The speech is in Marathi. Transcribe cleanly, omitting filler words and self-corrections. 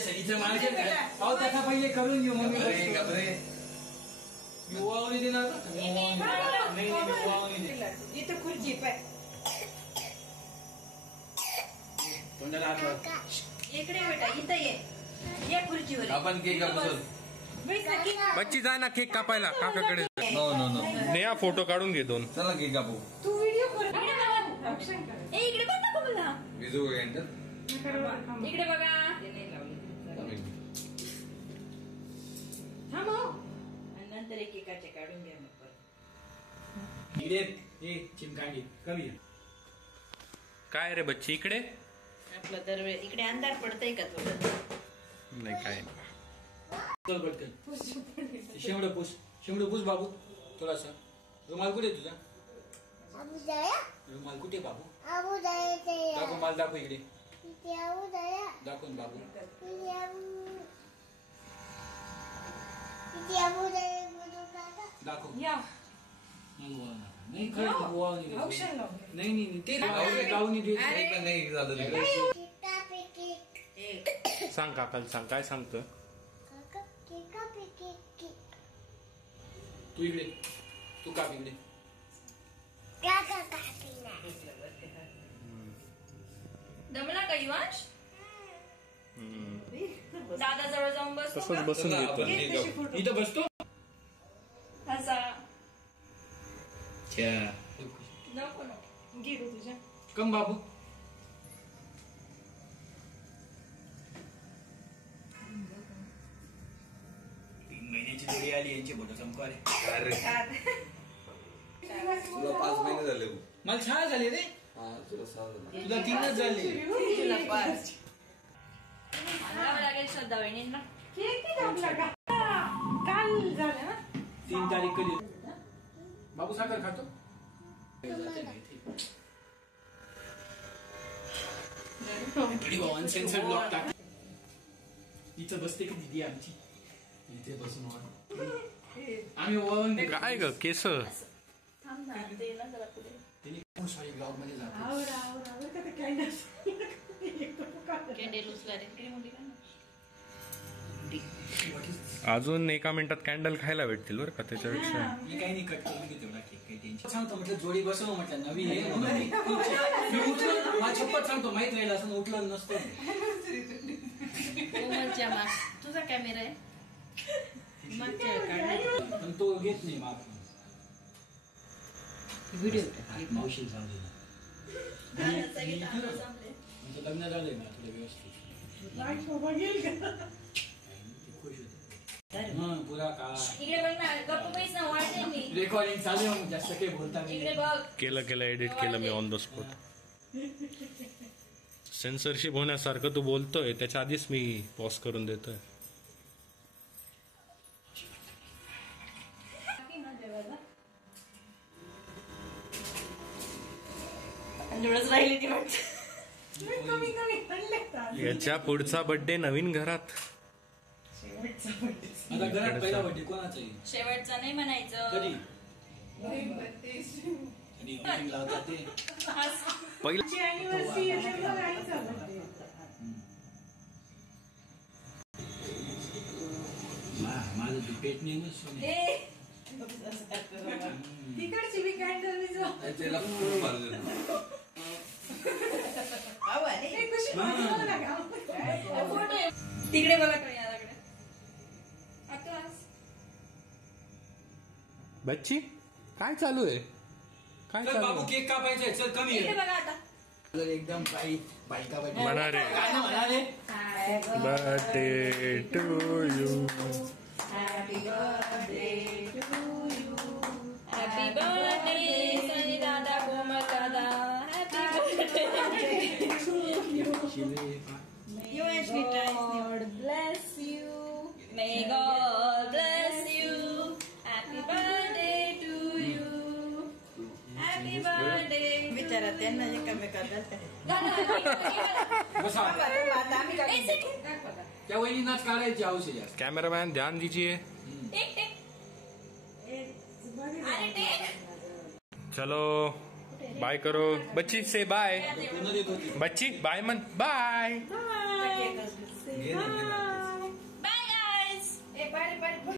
सगळीचं मार्केट अहो त्याचा पहिले करून घेऊ मग मी ओवावणी देणार इथं खुर्ची पाय तोंडाला इकडे बेटा इथं ये खुर्चीवर आपण केक कापू. बच्ची जा ना केक कापायला काकाकडे. No no no Neha photo काढून घे 2. चला केक कापू. तू व्हिडिओ कर इकडे बघ ना मला विजू एंटर इकडे बघा थांबो आणि नंतर एकेकाचे काढून घ्या मग परत. इकडे ए चिमकांडी कमी काय रे बच्ची इकडे. आपलं दरवेळ इकडे अंधार पडतंय का थोडं. नाही काय चल पटकन शेवडं पुस बाबू थोडासा. रुमाल कुठे तुझा रुमाल कुठे बाबू दाखव माल दाखव इकडे दाखवून बाबू दाखव नाही नाही ते गावनी नाही झालं. सांग काकाला सांग काय सांगतो. तू इकडे तू काप इकडे दमला का युवांश दादा जवळ जाऊन बस तसंच बसून घेतो. इथं बसतो असा घे तुझ्या कम बाबू. महिन्याची जोडी आली यांची बोट चमको आले. तुला 5 महिने झाले. मला 6 झाले रे. तुला 6 झाले. तुला 3च झाले. तुला 5 लागेल श्रद्धा वहिनींना. काल झालं ना 3 तारीख कधी बाबू साखर खातो. अनसेन्सर्ड ब्लॉक टाक. इथं बसते का दिदी आमची इथे बसून आम्ही ओळून काय ग केस थांब ना ते ना जरा पुढे सॉरी ब्लॉग मध्ये जातो. कॅन्डल उचला रे इकडे मोठी का अजून 1 मिनिटात कॅन्डल खायला भेटतील बरं का त्याच्यापेक्षा. मी काही नाही कट करून घेतो तेवढा केक काही टेन्शन. सांगतो म्हटलं जोडी बसव म्हटलं नवीन आहे मी उठलं माझी छप्पत सांगतो माहित राहिलं असं उठलं नसतं. कोमलच्या माग तुझा कॅमेरा आहे पण तो घेत नाही माग व्हिडिओ मावशी चालू म्हणजे लग्न झालंय ना थोडं व्यवस्थित खुश होते पुरा का इकडे बघ ना गप्प पैस ना वाढते मी रेकॉर्डिंग चालू आहे जास्त काही बोलता नाही. इकडे बघ केलं एडिट केलं me on the spot. Censorship होण्यासारखं तू बोलतोय त्याच्या आधीच मी पॉज करून देतोय. राहिली ती याच्या पुढचा बर्थडे नवीन घरात. आता घरात पहिला बर्थडे कोणाचा आहे शेवटचा नाही म्हणायचं कधी लावतात ते पहिला माझं पेट नेमच तिकडची बी कॅन्डल त्याला पूर्ण मारलं. तिकडे बघा काय याकडे आता बच्ची काय चालू आहे काय चल चालू बाबू केक कापायचा चल कमी इकडे आहे बघा आता जर एकदम काही बायका म्हणा रे काय ना म्हणाले birthday to you happy birthday to you happy birthday Sunny दादा कोमल दादा happy birthday to you You and God bless you. May God bless you. Happy birthday to you. Happy birthday. बिचारा त्यांना जे कमी करतात त्या वहिनीनाच काढायची औषध कैमरामैन ध्यान दीजिए. अरे टेक चलो बाय करो बच्ची से बाय पूर्ण देत होती बच्ची बाय म्हण बाय केकच